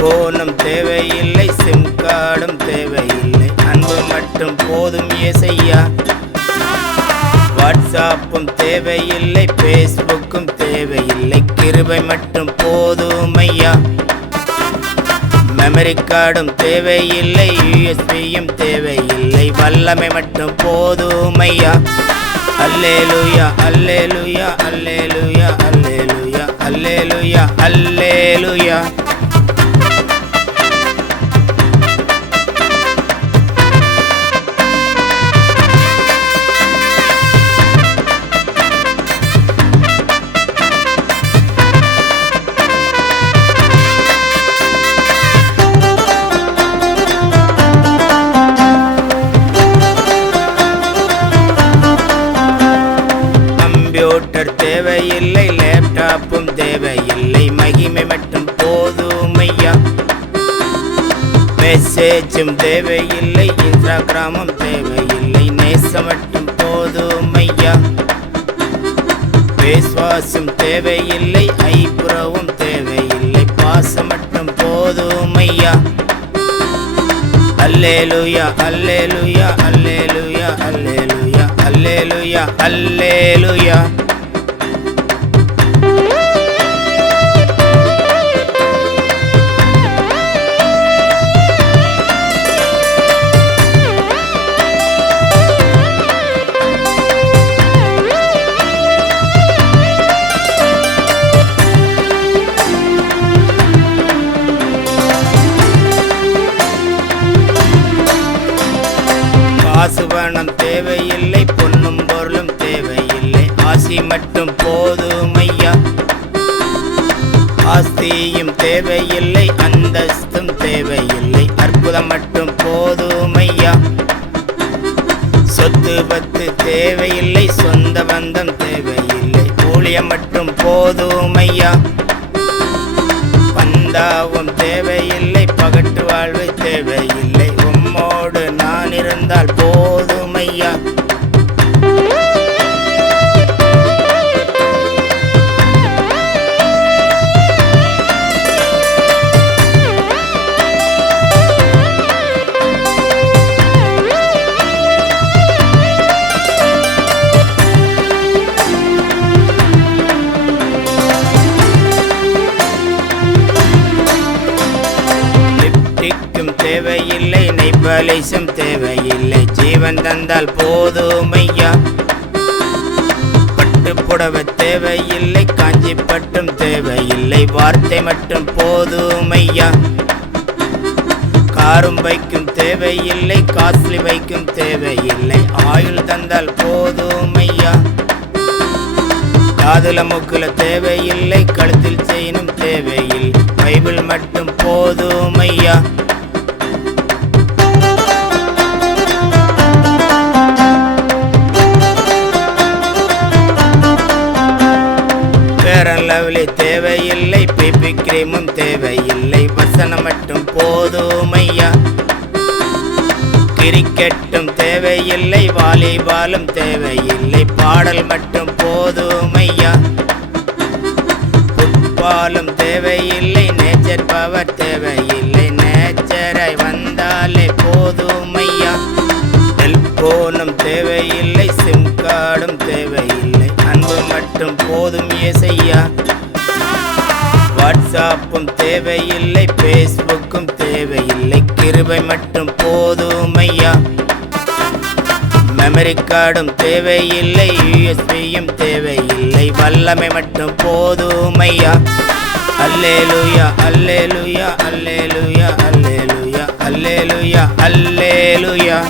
செல்போனும் தேவையில்லை, சிம் கார்டும் தேவையில்லை, அன்பு மட்டும் போதும் ஏசையா. வாட்ஸ்அப்பும் தேவையில்லை, பேஸ்புக்கும் தேவையில்லை, கிருபை மட்டும் போதும் ஐயா. மெமரி கார்டும் தேவையில்லை, யூஎஸ்பியும் தேவையில்லை, வல்லமை மட்டும் போதும் ஐயா. அல்லேலூயா அல்லேலூயா அல்லேலூயா அல்லேலூயா அல்லேலூயா அல்லேலூயா. கம்ப்யூட்டர் தேவையில்லை, லேப்டாப்பும் தேவையில்லை, மகிமை மட்டும் போதும் ஐயா. மெசேஜும் தேவையில்லை, இன்ஸ்டாகிராமும் தேவையில்லை, நேசம் மட்டும் போதும் ஐயா. விசுவாசம் தேவையில்லை, ஐப்புறவும் தேவையில்லை, பாசம் மட்டும் போதும் ஐயா. அல்லேலூயா அல்லேலூயா அல்லேலூயா அல்லேலூயா அல்லேலூயா அல்லேலூயா. காசு பணம் தேவையில்லை, பொன்னும் பொருளும் தேவையில்லை, ஆசி மட்டும் போதும் ஐயா. ஆஸ்தியும் தேவையில்லை, அந்தஸ்தும் தேவையில்லை, அற்புதம் மட்டும் போதும் ஐயா. சொத்து பத்து தேவையில்லை, சொந்த பந்தம் தேவையில்லை, ஊழியம் மட்டும் போதும் ஐயா. பந்தாவும் தேவையில்லை, பகட்டு வாழ்வு தேவையில்லை, உம்மோடு நான் இருந்தால் போதும் ஐயா. லிப்டிக்கும் தேவையில்லை, நெய்பாலிசும் தேவையில்லை, ஜீவன் தந்தால் போதும் ஐயா. பட்டு புடவை தேவையில்லை, காஞ்சி பட்டும் தேவையில்லை, வார்த்தை மட்டும் போதும் ஐயா. காரும் பைக்கும் தேவையில்லை, காஸ்ட்லி பைக்கும் தேவையில்லை, ஆயுள் தந்தால் போதும் ஐயா. காதுல மூக்குல தேவையில்லை, கழுத்தில் செயினும் தேவையில்லை, பைபிள் மட்டும் போதும் ஐயா. ஃபேரன் லவ்லி தேவையில்லை, பிபி கிரீமும் தேவையில்லை, வசனம் மட்டும் போதும் ஐயா. கிரிக்கெட்டும் தேவையில்லை, வாலிபாலும் தேவையில்லை, பாடல் மட்டும் போதும் ஐயா. ஃபுட்பாலும் தேவையில்லை, நேச்சர் பவர் தேவையில்லை, நேச்சராய் வந்தாலே போதும் ஐயா. செல்போனும் தேவையில்லை, சிம் கார்டும் தேவையில்லை, அன்பு மட்டும் போதும் ஏசையா. வாட்ஸ்அப்பும் தேவையில்லை, பேஸ்புக்கும் தேவையில்லை, கிருபை மட்டும் போதும் ஐயா. மெமரி கார்டும் தேவையில்லை, யூஎஸ்பியும் தேவையில்லை, வல்லமை மட்டும் போதும் ஐயா. அல்லேலூயா அல்லேலூயா அல்லேலூயா அல்லேலூயா அல்லேலூயா அல்லேலூயா.